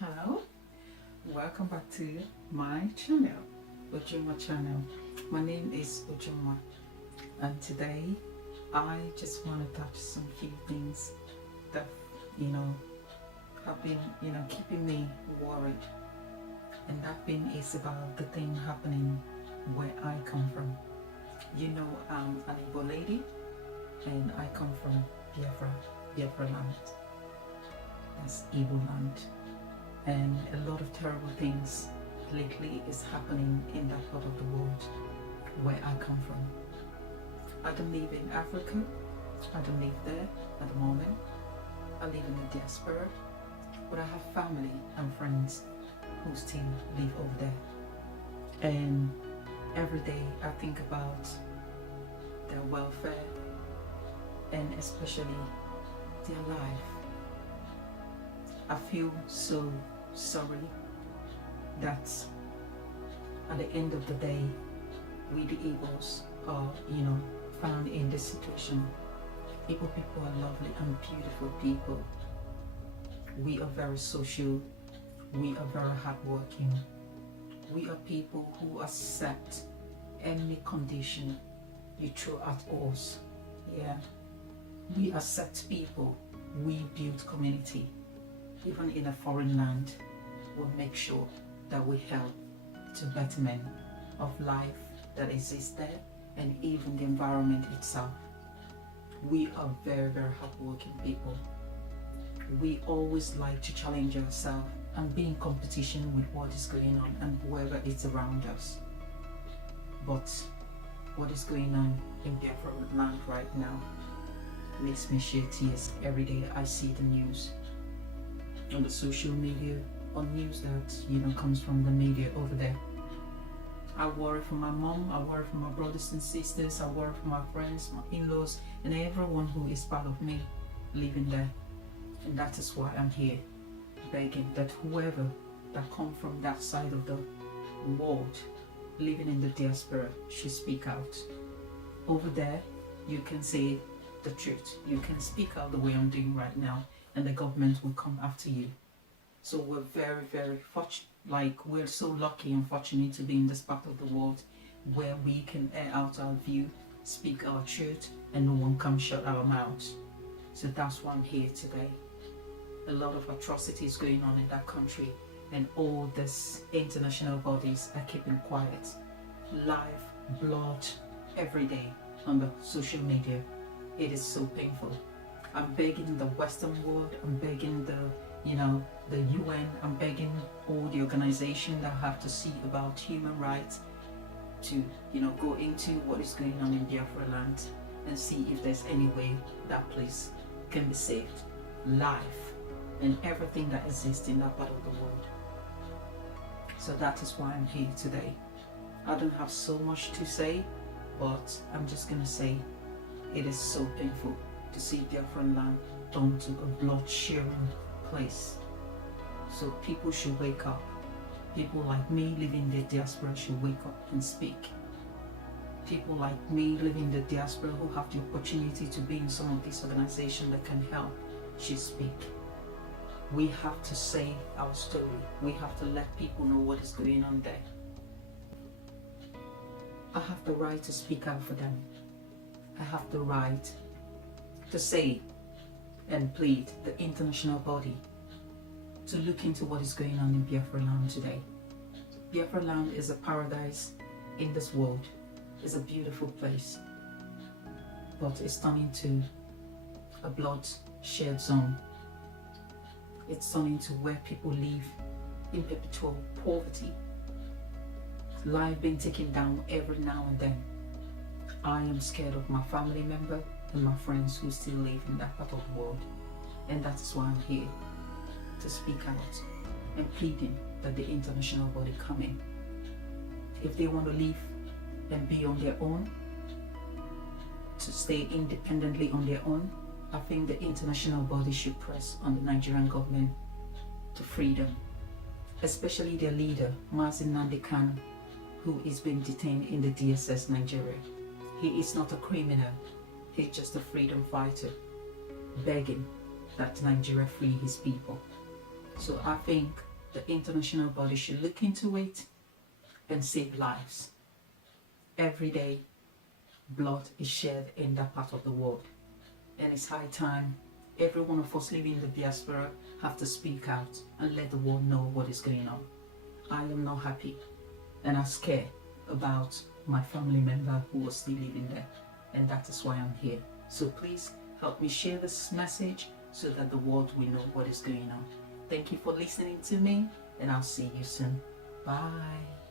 Hello, welcome back to my channel, Ujunwa channel. My name is Ujunwa, and today I just want to touch some few things that have been keeping me worried, and that thing is about the thing happening where I come from. I'm an Igbo lady, and I come from Biafra land. That's Igbo land. And a lot of terrible things lately is happening in that part of the world where I come from. I don't live in Africa. I don't live there at the moment. I live in the diaspora, but I have family and friends who still live over there. And every day I think about their welfare and especially their life. I feel so sorry that at the end of the day, we the Igbos are, found in this situation. Igbo people are lovely and beautiful people. We are very social. We are very hardworking. We are people who accept any condition you throw at us. Yeah. We accept people. We build community. Even in a foreign land, we'll make sure that we help to betterment of life that exists there and even the environment itself. We are very, very hardworking people. We always like to challenge ourselves and be in competition with what is going on and whoever is around us. But what is going on in Biafra land right now makes me shed tears every day I see the news. On the social media, on news that comes from the media over there. I worry for my mom, I worry for my brothers and sisters, I worry for my friends, my in-laws, and everyone who is part of me living there. And that is why I'm here, begging that whoever that come from that side of the world, living in the diaspora, should speak out. Over there, you can say the truth. You can speak out the way I'm doing right now, and the government will come after you. So we're very, very fortunate, we're so lucky and fortunate to be in this part of the world where we can air out our view, speak our truth, and no one can shut our mouths. So that's why I'm here today. A lot of atrocities going on in that country, and all these international bodies are keeping quiet. Life, blood, every day on the social media. It is so painful. I'm begging the Western world, I'm begging the UN, I'm begging all the organizations that have to see about human rights to, go into what is going on in Biafra land and see if there's any way that place can be saved. Life and everything that exists in that part of the world. So that is why I'm here today. I don't have so much to say, but I'm just gonna say it is so painful to see Biafran land turned to a blood-sharing place. So people should wake up. People like me living in the diaspora should wake up and speak. People like me living in the diaspora who have the opportunity to be in some of these organizations that can help should speak. We have to say our story. We have to let people know what is going on there. I have the right to speak out for them. I have the right to say and plead the international body to look into what is going on in Biafra land today. Biafra land is a paradise in this world. It's a beautiful place, but it's turning to a bloodshed zone. It's turning to where people live in perpetual poverty. Life being taken down every now and then. I am scared of my family member and my friends who still live in that part of the world, and that is why I'm here to speak out and pleading that the international body come in. If they want to live and be on their own, to stay independently on their own, I think the international body should press on the Nigerian government to free them, especially their leader, Mazi Nnamdi Kanu, who is being detained in the DSS Nigeria. He is not a criminal. He's just a freedom fighter, begging that Nigeria free his people. So I think the international body should look into it and save lives. Every day, blood is shed in that part of the world. And it's high time every one of us living in the diaspora have to speak out and let the world know what is going on. I am not happy and I'm scared about my family member who was still living there. And that is why I'm here. So please help me share this message so that the world will know what is going on. Thank you for listening to me, and I'll see you soon. Bye.